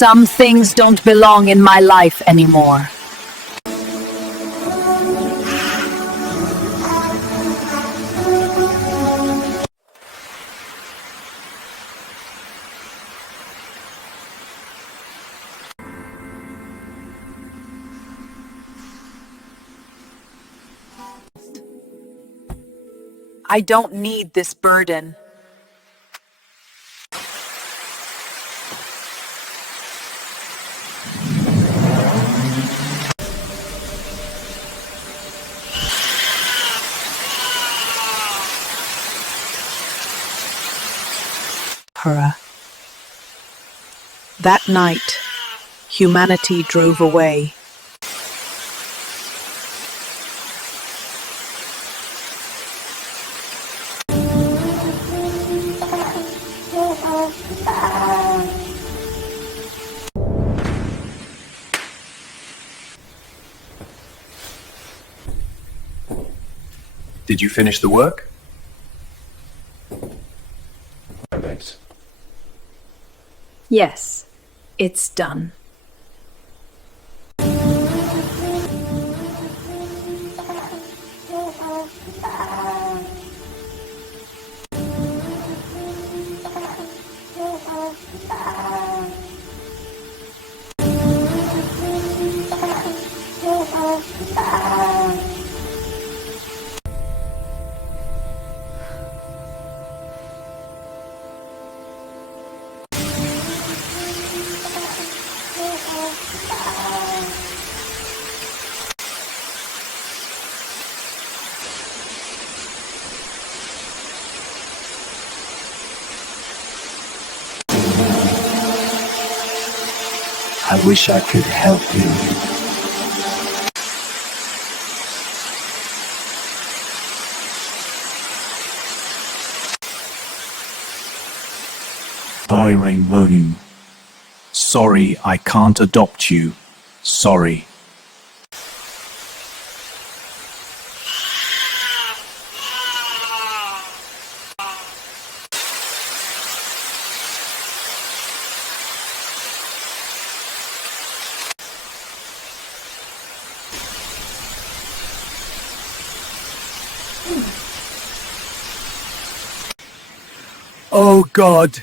Some things don't belong in my life anymore. I don't need this burden. That night, humanity drove away. Did you finish the work? Perfect. Yes, it's done. I wish I could help you. Boring. Sorry, I can't adopt you. Sorry. Oh God,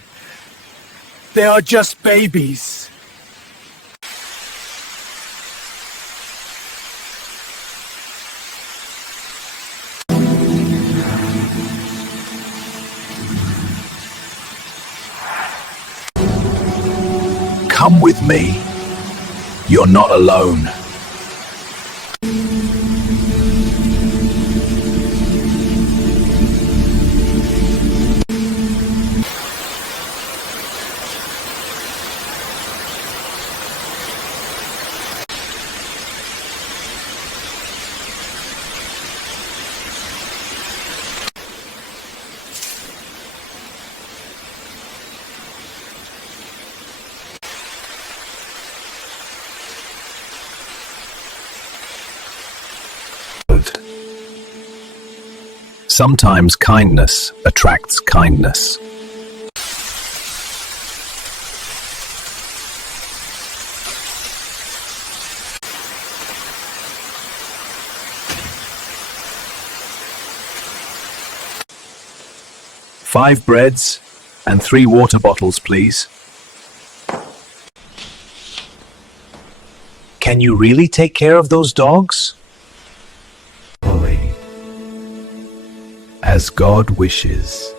they are just babies. Come with me. You're not alone. Sometimes kindness attracts kindness. Five breads and 3 water bottles, please. Can you really take care of those dogs? As God wishes.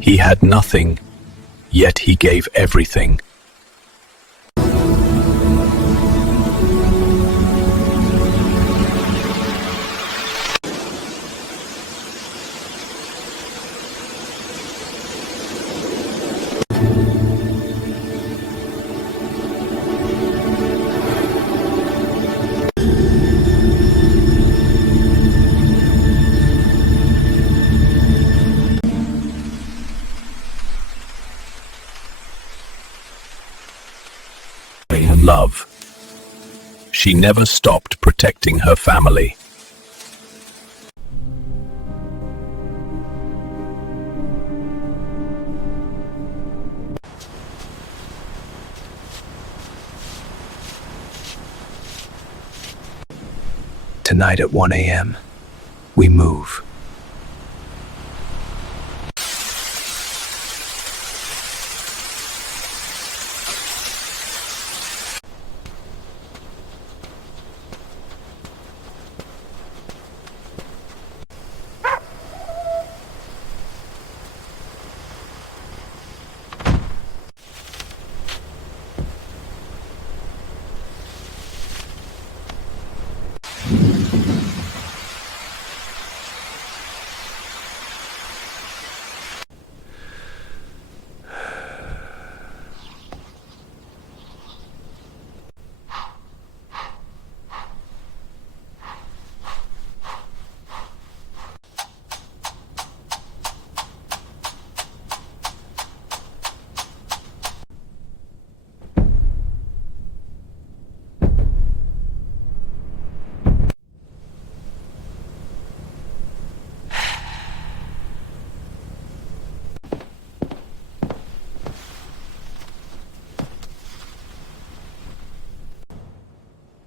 He had nothing, yet he gave everything. love. She never stopped protecting her family. Tonight at 1 a.m., we move.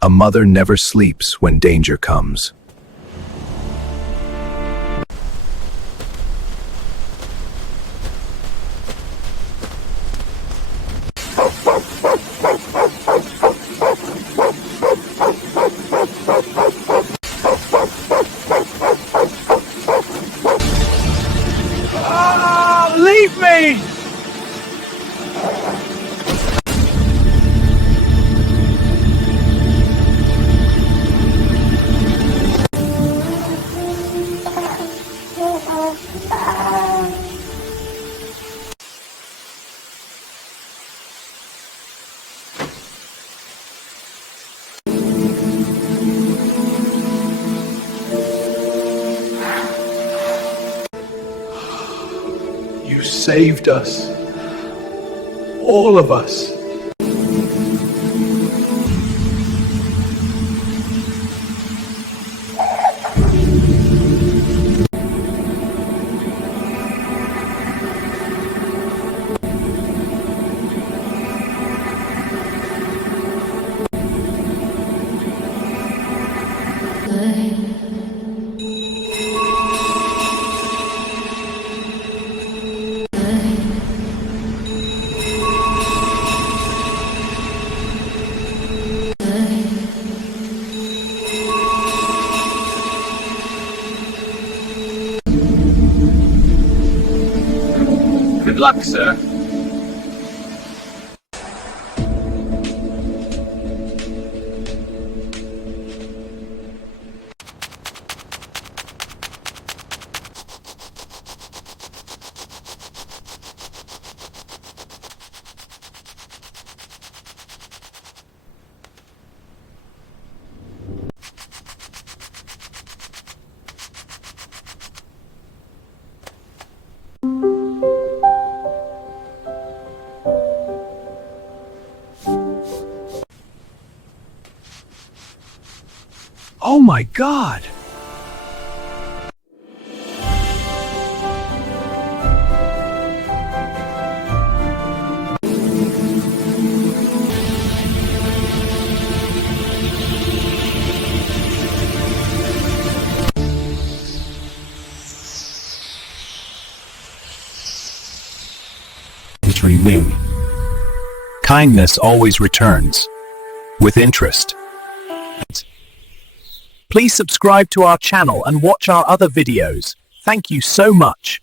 A mother never sleeps when danger comes. Leave me! You saved us. All of us. Good luck, sir. Oh my God! Renew. Kindness always returns with interest. Please subscribe to our channel and watch our other videos. Thank you so much.